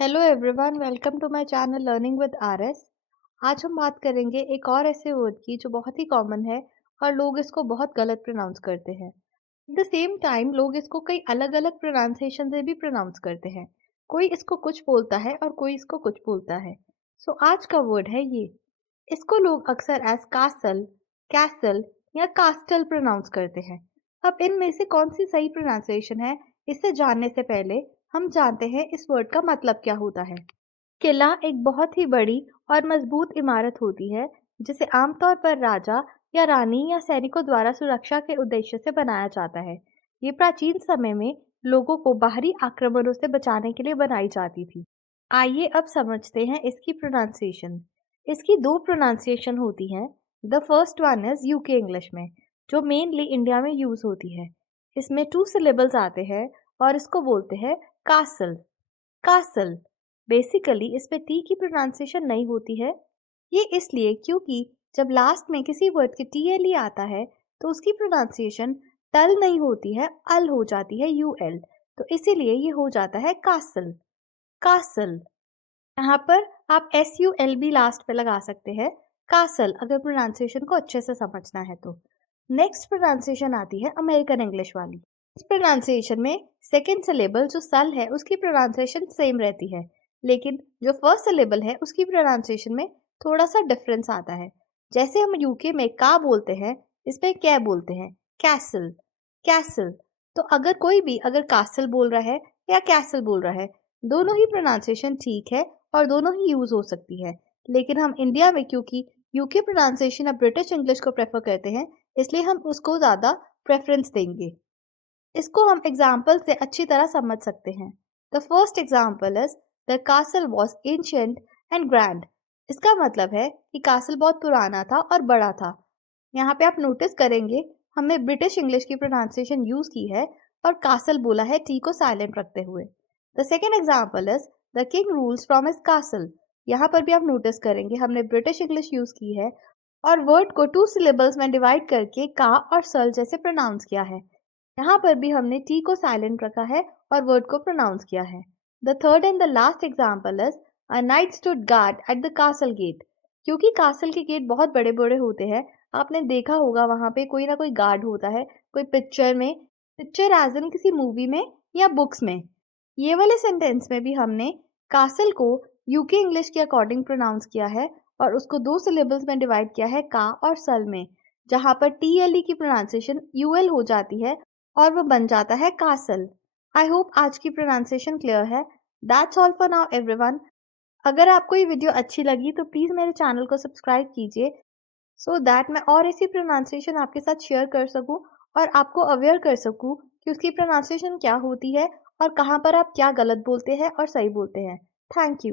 Hello everyone, welcome to my channel learning with RS. आज हम बात करेंगे एक और ऐसे वर्ड की जो बहुत ही कॉमन है और लोग इसको बहुत गलत प्रोनाउंस करते हैं। एट द सेम टाइम लोग इसको कई अलग अलग प्रोनाउंसिएशन से भी प्रोनाउंस करते हैं। कोई इसको कुछ बोलता है और कोई इसको कुछ बोलता है। सो आज का वर्ड है ये। इसको लोग अक्सर एज कासल, कैसल या कास्टल प्रोनाउंस करते हैं। अब इनमें से कौन सी सही प्रोनाउंसिएशन है, इसे जानने से पहले हम जानते हैं इस वर्ड का मतलब क्या होता है। किला एक बहुत ही बड़ी और मजबूत इमारत होती है जिसे आमतौर पर राजा या रानी या सैनिकों द्वारा सुरक्षा के उद्देश्य से बनाया जाता है। ये प्राचीन समय में लोगों को बाहरी आक्रमणों से बचाने के लिए बनाई जाती थी। आइए अब समझते हैं इसकी प्रोनाउंसिएशन। इसकी दो प्रोनाउंसिएशन होती हैं। The first one is UK English में, जो मेनली इंडिया में यूज होती है। इसमें 2 सिलेबल्स आते हैं और इसको बोलते हैं कासल। कासल। बेसिकली इसमें टी की प्रोनाउंसिएशन नहीं होती है। ये इसलिए क्योंकि जब लास्ट में किसी वर्ड के टीएल आता है तो उसकी प्रोनाउंसिएशन टल नहीं होती है, अल हो जाती है, यूएल। तो इसीलिए ये हो जाता है कासल। कासल। यहाँ पर आप एस यू एल भी लास्ट पे लगा सकते हैं, कासल, अगर प्रोनाउंसिएशन को अच्छे से समझना है तो। नेक्स्ट प्रोनाउंसिएशन आती है अमेरिकन इंग्लिश वाली। इस प्रोनाउंसिएशन में सेकेंड सिलेबल जो सल है उसकी प्रोनाउंसिएशन सेम रहती है, लेकिन जो फर्स्ट सिलेबल है उसकी प्रोनाउंसिएशन में थोड़ा सा डिफरेंस आता है। जैसे हम यूके में का बोलते हैं, इसमें क्या बोलते हैं, कैसल। कैसल। तो अगर कोई भी अगर कासल बोल रहा है या कैसल बोल रहा है, दोनों ही प्रोनाउंसिएशन ठीक है और दोनों ही यूज हो सकती है। लेकिन हम इंडिया में क्योंकि यूके प्रोनाउंसिएशन अब ब्रिटिश इंग्लिश को प्रेफर करते हैं, इसलिए हम उसको ज़्यादा प्रेफरेंस देंगे। इसको हम एग्जाम्पल से अच्छी तरह समझ सकते हैं। The first example is the castle was ancient and grand. इसका मतलब है कि कासल बहुत पुराना था और बड़ा था। यहाँ पे आप नोटिस करेंगे हमने ब्रिटिश इंग्लिश की प्रोनाउंसिएशन यूज की है और कासल बोला है टी को साइलेंट रखते हुए। The second example is the king rules from his castle. यहाँ पर भी आप नोटिस करेंगे हमने ब्रिटिश इंग्लिश यूज की है और वर्ड को 2 सिलेबल्स में डिवाइड करके का और सल जैसे प्रोनाउंस किया है। यहाँ पर भी हमने टी को साइलेंट रखा है और वर्ड को प्रोनाउंस किया है। The third and the last example is a knight stood guard at the castle gate. क्योंकि कासल के गेट बहुत बड़े बड़े होते हैं, आपने देखा होगा वहां पे कोई ना कोई गार्ड होता है, कोई पिक्चर में, पिक्चर एज इन किसी मूवी में या बुक्स में। ये वाले सेंटेंस में भी हमने कासल को यूके इंग्लिश के अकॉर्डिंग प्रोनाउंस किया है और उसको 2 सिलेबल्स में डिवाइड किया है, का और सल में, जहां पर टीएलई की प्रोनाउंसिएशन यूएल हो जाती है और वो बन जाता है कासल। आई होप आज की प्रोनाउंसिएशन क्लियर है। That's all for now everyone. अगर आपको ये वीडियो अच्छी लगी तो प्लीज़ मेरे चैनल को सब्सक्राइब कीजिए, सो दैट मैं और ऐसी प्रोनाउंसिएशन आपके साथ शेयर कर सकूं और आपको अवेयर कर सकूं कि उसकी प्रोनाउंसिएशन क्या होती है और कहाँ पर आप क्या गलत बोलते हैं और सही बोलते हैं। Thank you.